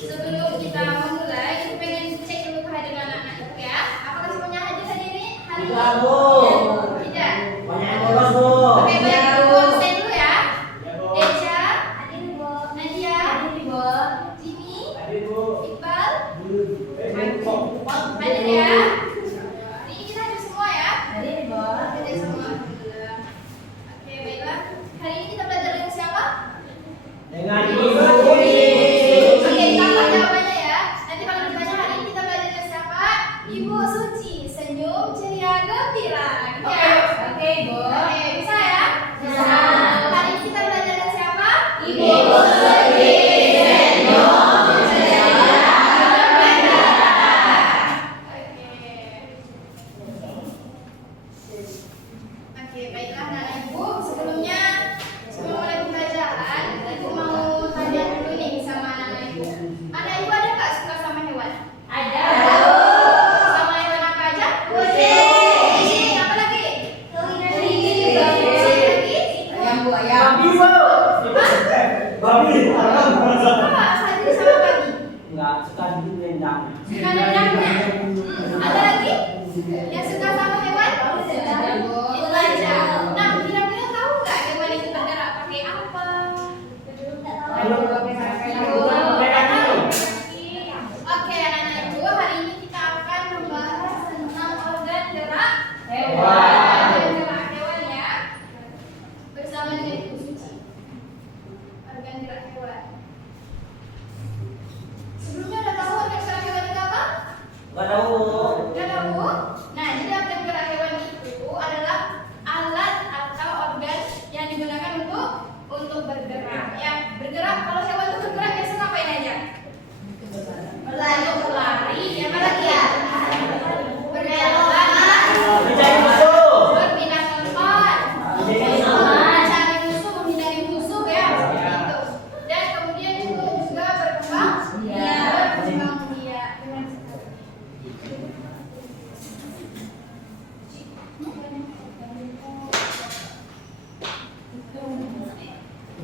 Sebelum kita memulai, aku pengen cek dulu kehadiran anak-anak itu ya. Apakah semuanya hadir hari ini? Tidak, Bu. Tidak. Banyak yang bolos, Bu. Oke, baik. Ibu absen dulu ya. Eja, hadir Ibu. Nadia, hadir Ibu. Jimmy, Hadir, Bu. Iqbal, Hadir. hadir ya. Hari ini kita hadir semua ya. Hadir, Bu. Hadir semua. Alhamdulillah. Oke, baiklah. Hari ini kita belajar dengan siapa? Dengan Ibu. Oke, tambah jawabannya ya. Nanti kalau ditanya hari ini kita belajar dengan siapa? Ibu Suci, senyum, ceria, gembira. Ya. Oke, Bu. Oke, bisa ya? Bisa. Hari ini kita belajar dengan siapa? Ibu Suci, senyum, ceria, gembira. Oke, baiklah anak ibu. Sebelum mulai pembelajaran, ibu mau tanya dulu nih sama anak ibu. Anak ibu ada nggak suka sama hewan? Ada. Sama hewan apa aja? Kucing. Apa lagi? Kucing. Lagi? Ayam, Bu, ayam. Babi, Bu. Babi. Apa? Hadir sama babi. Enggak, suka dendam. Suka nendangnya. Ada lagi? Yang suka sama hewan? Ada, Bu. Itu aja. Nah, kira-kira tahu nggak hewan itu bergerak pakai apa? Oke, anak-anak ibu, hari ini kita akan membahas tentang organ gerak Hewan. Organ gerak hewan ya. Bersama dengan Ibu Suci. Organ gerak hewan. Sebelumnya udah tahu organ gerak hewan itu apa? Enggak tahu. Udah tahu? Nah, jadi organ gerak hewan itu adalah alat atau organ yang digunakan untuk bergerak. Ya, bergerak. Kalau hewan itu bergerak biasa ngapain aja? Berlari, apa lagi ya? Berjalan, Mencari musuh. berpindah tempat, mencari musuh, menghindari musuh ya, seperti itu. Dan kemudian itu juga berkembang biak. Benar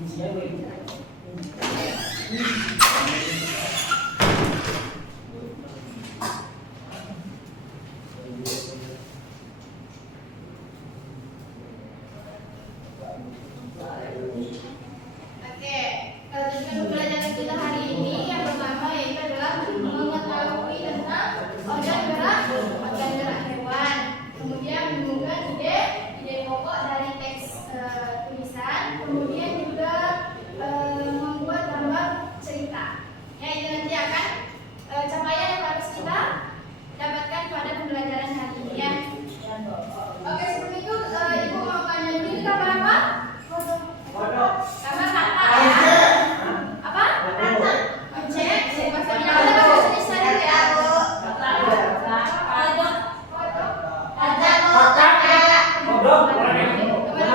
sekali. Oke, kalau tujuan pembelajaran kita hari ini yang pertama yaitu adalah mengetahui tentang organ gerak hewan. Kemudian menemukan ide pokok dari teks tulisan. Kemudian juga membuat gambar cerita. Ya, itu nanti akan capaian yang harus kita dapatkan pada pembelajaran hari ini ya. Oke, sebelum itu ibu mau tanya dulu ini gambar apa? Kodok. Gambar kata ya. Apa? Ojek. Bahasa Minang ada bahasa Indonesia dulu ya. Kodok.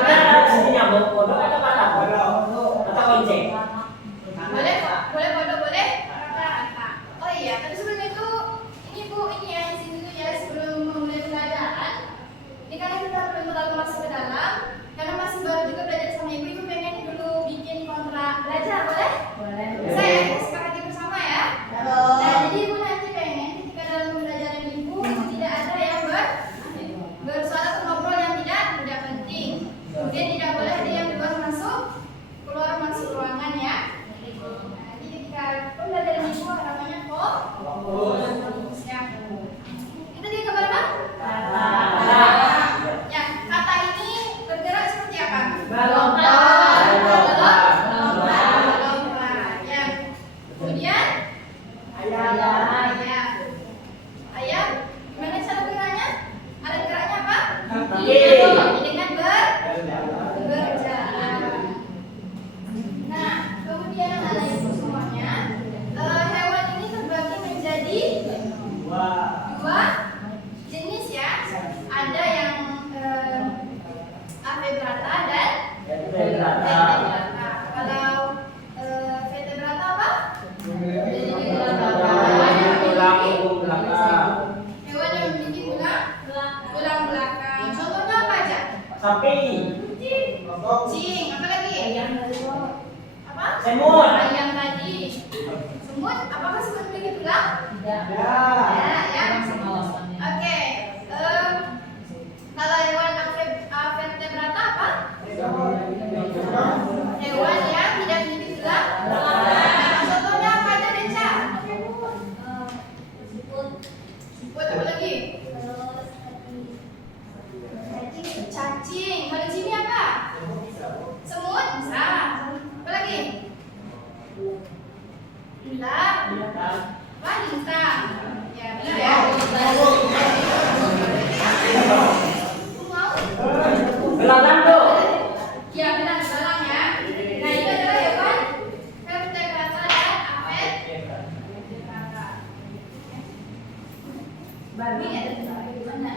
Mana sininya, Bu? Kodok atau kata? Kata kunci. Boleh bodoh boleh. Rata-rata. Oh iya, tapi sebelum itu ini Bu, ini ya di sini dulu ya sebelum memulai pembelajaran. Ini kalian udah Melompat. Ya. Kemudian ayam. Gimana cara geraknya? Alat geraknya apa? Dengan berjalan. Nah, kemudian anak ibu semuanya, hewan ini terbagi menjadi dua jenis ya. Ada yang vertebrata dan vertebrata. Kalau vertebrata apa? Hewan yang memiliki tulang belakang. Contohnya apa aja? Sapi, Kucing. Apa lagi? Apa? semut, Ayam tadi. Semut. Apakah semut memiliki tulang? Ya. Oke. Kalau hewan vertebrata apa? Hewan yang tidak memiliki tulang. Contohnya apa aja, Denca? Siput. Apa lagi? Cacing. Kalau di sini apa? Semut. Bisa. Apa lagi? Ular. Apa? Lintang. Ya, benar ya. Mau? belalang tuh. Ya, benar, belalang ya. Nah, itu adalah hewan vertebrata dan avertebrata. Babi ada di mana?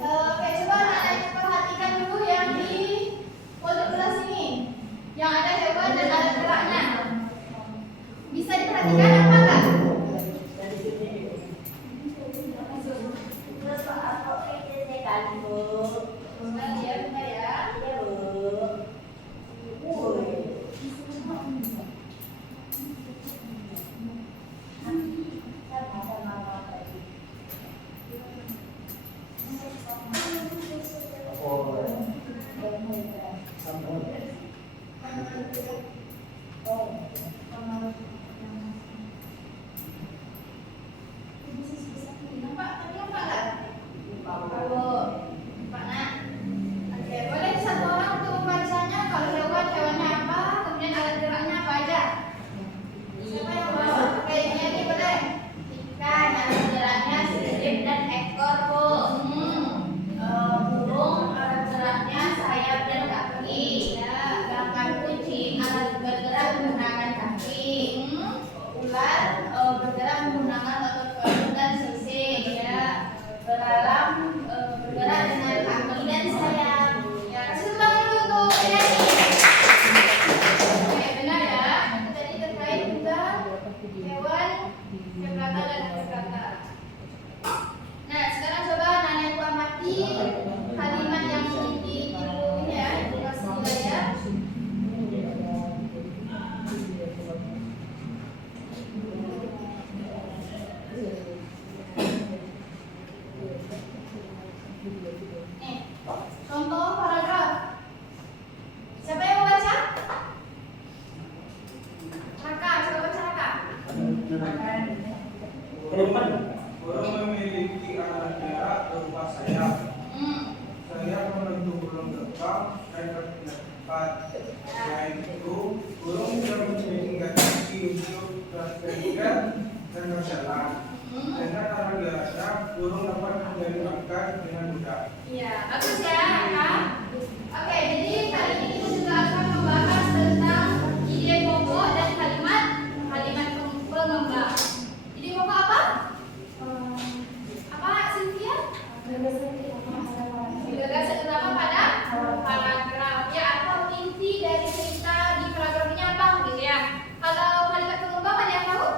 Oke, coba anak-anak perhatikan dulu yang di pojok kelas ini, yang ada hewan dan alat geraknya. Bisa diperhatikan apa enggak? Benar ya, benar ya. Nampak? Tadi nampak enggak? Nampak nak? Oke, boleh satu orang untuk membacanya. Kalau hewannya apa, kemudian alat geraknya apa aja? Siapa yang mau? Oke, ini aja boleh. Ikan, alat geraknya sirip dan ekor, Bu. Burung, alat geraknya sayap dan kaki. Ya, bahkan kucing, alat bergerak menggunakan kaki. Ular bergerak menggunakan otot kaki dan sisik. Ya, belalang bergerak dengan kaki dan sayap. Ya, kasih tepuk tangan dulu untuk penyanyi. Oke, benar ya. Itu tadi terkait tentang hewan vertebrata dan avertebrata. Nah, sekarang coba anak-anak ibu amati kalimat yang di ibu ini ya, ibu kasih wilayah. Nih, contoh paragraf. Siapa yang mau baca? Raka, coba baca Raka. Ke depan. Burung memiliki alat gerak berupa sayap. Sayap membentuk burung terbang dan berpendapat. Selain itu, burung juga memiliki kaki untuk bergerak dan berjalan. Dengan alat geraknya, burung dapat menjalankan dengan mudah. Iya, bagus ya, Kak. Oke, jadi kali ini kita juga akan membahas tentang ide pokok dan kalimat pengembang. Ide pokok apa? Apa, Cynthia? Gagasan utama pada paragraf ya, atau inti dari cerita di paragraf ini apa gitu ya. Kalau kalimat pengembang ada yang tahu?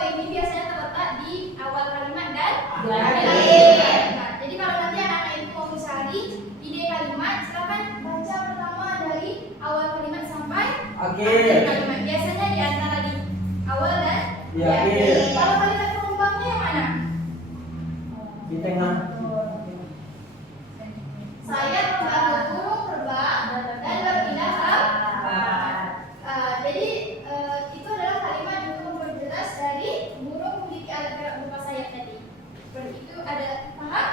ini biasanya terletak di awal kalimat dan akhir. Nah, jadi kalau nanti anak-anak itu mau mencari ide kalimat, silakan baca pertama dari awal kalimat sampai akhir kalimat. Biasanya di antara di awal dan Di akhir. Kalau kalimat pengembangnya yang mana? Di tengah. Saya membantu burung terbang dan berpindah tempat. Jadi itu adalah kalimat untuk memperjelas dari burung memiliki alat gerak berupa sayap tadi. Seperti itu ada paham?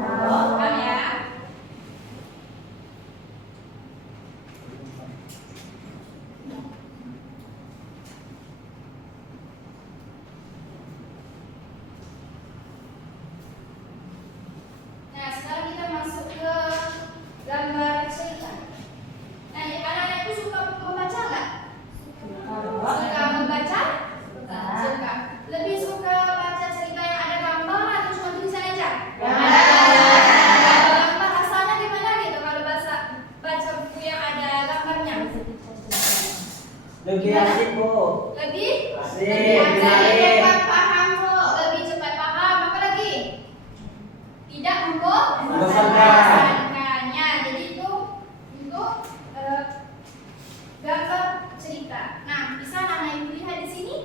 Paham ya? Nah, sekarang kita masuk ke gambar cerita. Nah, anak-anak itu suka membaca nggak? Suka membaca? Suka. Lebih suka baca cerita yang ada gambar atau cuma tulisan aja? Kalau gambar rasanya gimana gitu kalau baca buku yang ada gambarnya? Lebih asik, Bu. Lebih? Asik, Lebih menarik. cepat paham kok. Lebih cepat paham. Apa lagi? Tidak membosankan. Ya, jadi itu untuk gambar cerita. Nah, bisa anak ibu lihat di sini?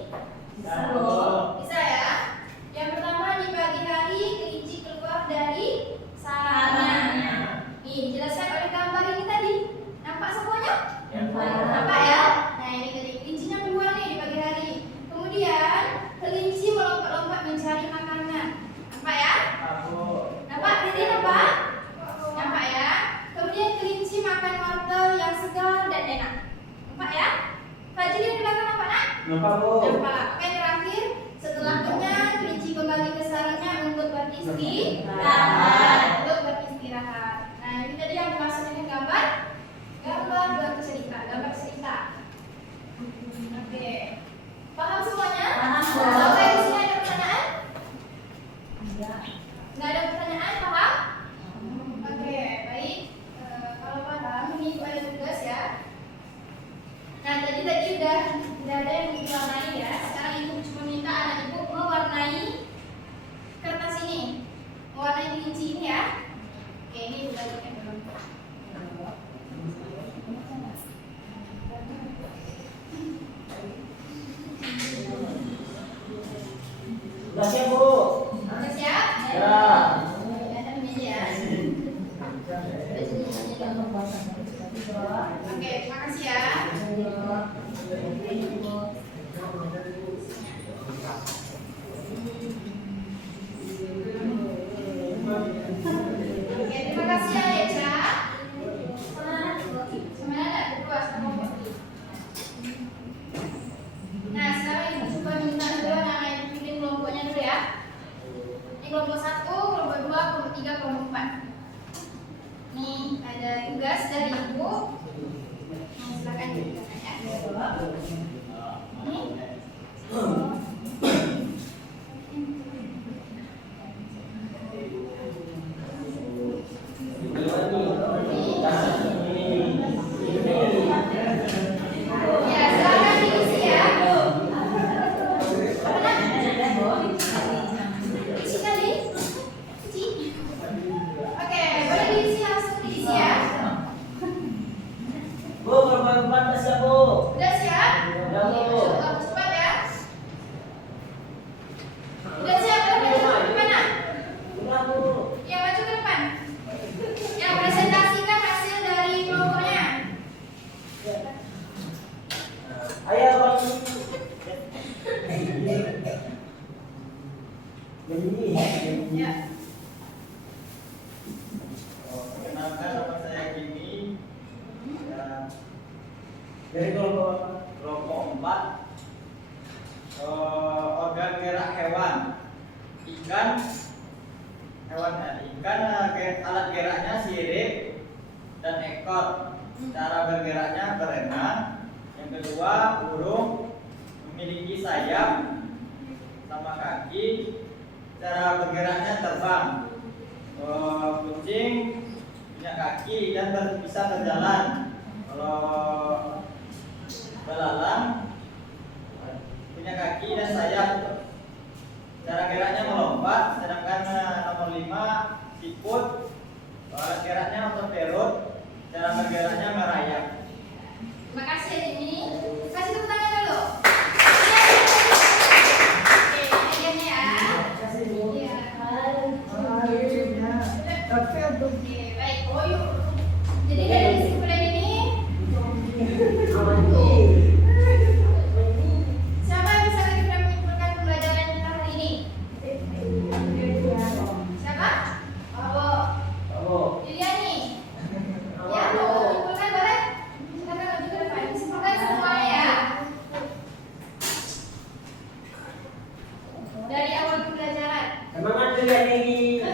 Bisa ya. Yang pertama, di pagi hari kelinci keluar dari sarangnya. Nih, dijelaskan oleh gambar ini tadi. Nampak semuanya? Nampak ya? Nah, ini tadi kelincinya keluar nih di pagi hari. Kemudian kelinci melompat-lompat mencari makanan. Nampak ya? Nampak? Ini nampak? Nampak ya? Kemudian kelinci makan wortel yang segar dan enak. Nampak ya? Fajri di belakang nampak nak? Nampak, Bu. Nampak. Oke, terakhir setelah kenyang kelinci kembali ke sarangnya untuk beristirahat. Untuk beristirahat. Nah, ini tadi yang dimaksud dengan gambar cerita. Gambar cerita. Oke. Paham semuanya? Paham. Sampai di sini ada pertanyaan? Nggak ada pertanyaan, paham? Oke, baik. Kalau paham, ini ibu ada tugas ya. Nah, tadi udah ada yang diwarnai ya. Sekarang ibu cuma minta anak ibu mewarnai kertas ini, mewarnai kelinci ini ya. Oke, ini ibu bagikan dulu. Udah siap, Bu. Udah siap? Ya. Kelihatan ini aja ya. Oke, terima kasih ya. Oke, terima kasih ya Eca. Sama Nada, berdua sama Poppy. Nah, sekarang ibu coba minta dulu anak-anak ibu pilih kelompoknya dulu ya. Ini kelompok 1, kelompok 2, kelompok 3, kelompok 4. Nih, ada tugas dari ibu. Nah, silakan dikerjakan ya. Ini. Ya, silakan diisi ya. Isi kali? Isi. Oke, boleh diisi langsung diisi ya. Bu, korban udah siap, Bu. Udah siap? Udah, Bu. Oke, cepat ya. Udah siap, maju ke mana? Udah, Bu. Ya, maju ke depan. Yang presentasikan hasil dari kelompoknya. Ayo, Bang. Begini. Ya. Perkenalkan, nama saya Jimmy. Ya, Dari kelompok kelompok 4. Organ gerak hewan. Ikan. Alat geraknya sirip dan ekor. Cara bergeraknya berenang. Yang kedua, burung memiliki sayap sama kaki. Cara bergeraknya terbang. Kucing punya kaki dan bisa berjalan. Kalau belalang punya kaki dan sayap. Cara geraknya melompat, sedangkan nomor 5 siput. Alat geraknya otot perut, cara bergeraknya merayap. Terima kasih Dini. Kasih tepuk tangan dulu. Oke, kemudian ya. Iya. Oke, baik. Oh, yuk. Jadi dari kesimpulan ini, siapa yang bisa kira-kira menyimpulkan pembelajaran kita hari ini? Siapa? Oh, Liliani. Ya, mau menyimpulkan boleh? Silakan maju ke depan. Simpulkan semuanya ya. Dari awal pembelajaran. semangat kalian ini.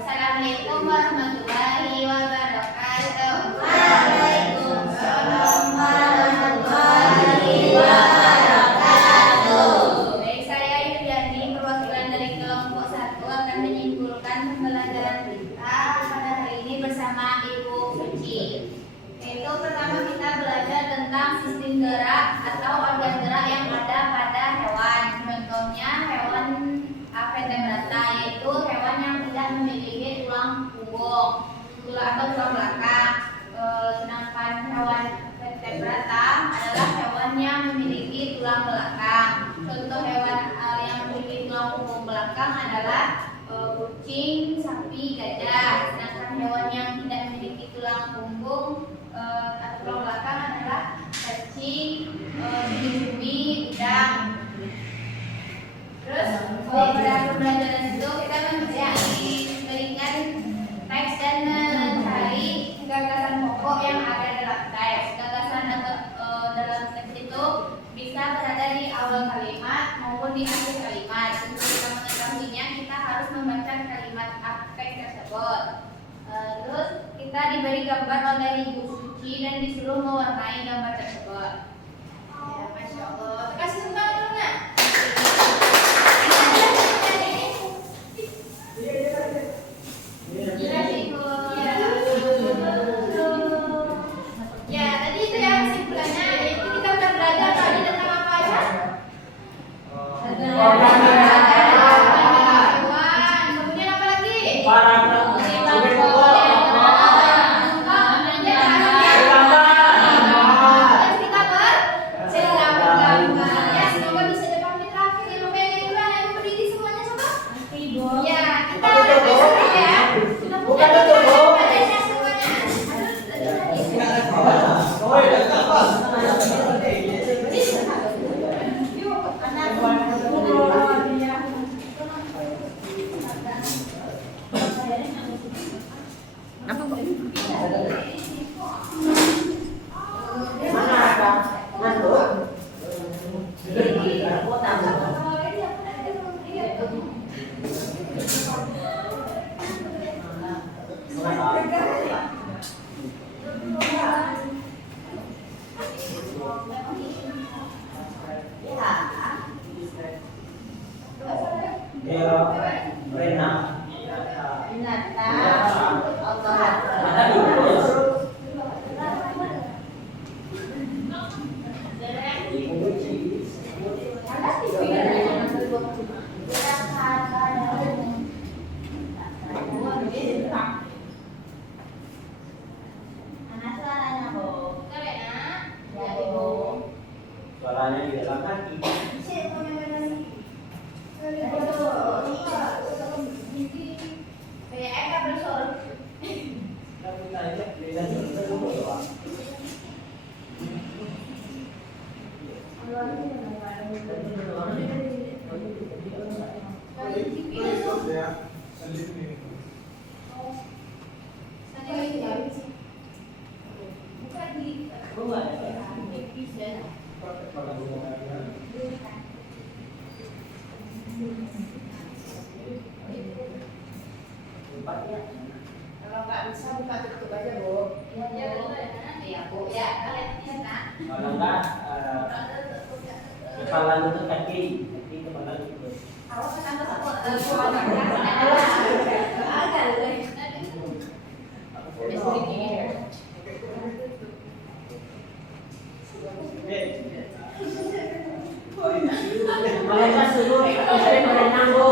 Assalamualaikum warahmatullahi wabarakatuh. Waalaikumsalam warahmatullahi wabarakatuh. Baik, saya Yuliani, perwakilan dari kelompok 1 akan menyimpulkan pembelajaran kita pada hari ini bersama Ibu Suci. Yaitu pertama kita belajar tentang sistem gerak atau organ gerak yang ada pada hewan. Contohnya hewan vertebrata, yaitu hewan yang tidak memiliki tulang punggung atau tulang belakang. Sedangkan hewan vertebrata adalah hewan yang memiliki tulang belakang. Contoh hewan yang memiliki tulang punggung belakang adalah kucing, sapi, gajah. Sedangkan hewan yang tidak memiliki tulang punggung atau tulang belakang adalah cacing, cumi, udang. Terus pada pembelajaran itu kita memberikan teks dan mencari gagasan pokok yang ada dalam teks. Gagasan atau dalam teks itu bisa berada di awal kalimat maupun di akhir kalimat. Untuk kita mengetahuinya, kita harus membaca kalimat teks tersebut. Terus kita diberi gambar oleh Ibu Suci dan disuruh mewarnai gambar tersebut. Ya, Masya Allah. Kasih tepuk dulu nak. Ya, tadi itu ya kesimpulannya. Itu kita udah belajar tadi tentang apa aja? Hewan. Kemudian apa lagi? Ya, semoga bisa dapat terakhir. Yang lumayan yang duluan, yang berdiri semuanya coba. Ya, kita besok ya. Bukan itu, Bu. Badannya semuanya. Mana ada? Ngantuk? Ya, Rena. Ada dulu. Suaranya di dalam hati. kebalan itu kaki kebalan itu. Mereka suruh istri berenang bu.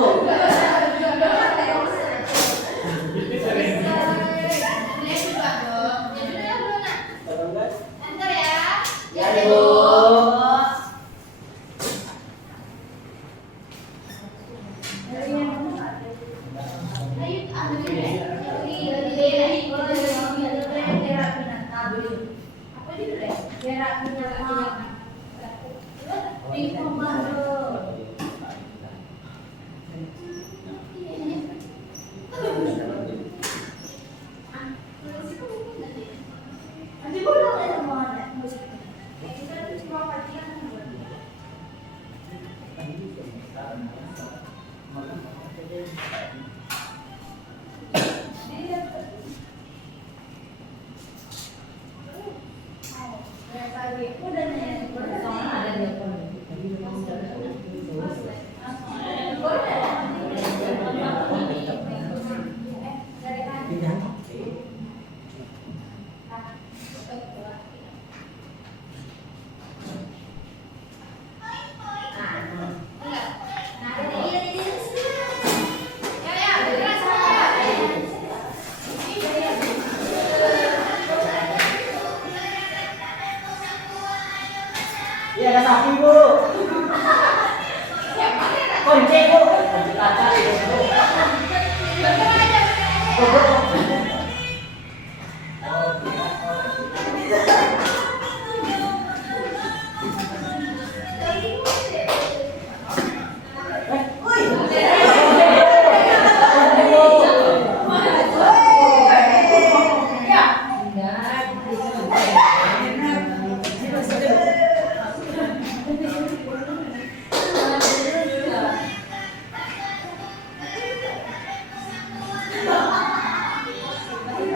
Iya ada sapi bu. Kunci bu. Kunci kaca bu.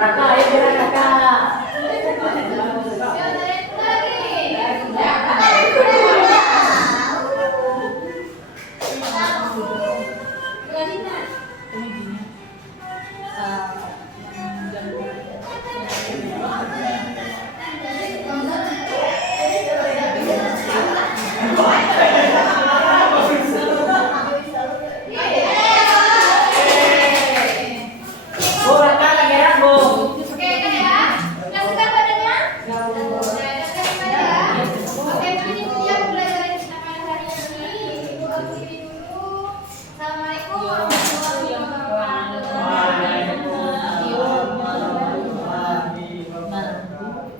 Kakak, ayo gerak kakak. Bu, kakak gerak bu. Oke kan ya? Langsungkan badannya. Oke, ini dia pembelajaran kita pada hari ini. Ibu akhiri dulu. Assalamualaikum warahmatullahi wabarakatuh.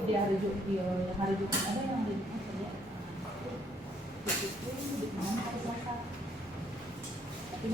Di hari Jumat ada yang di mana hari Selasa. Tapi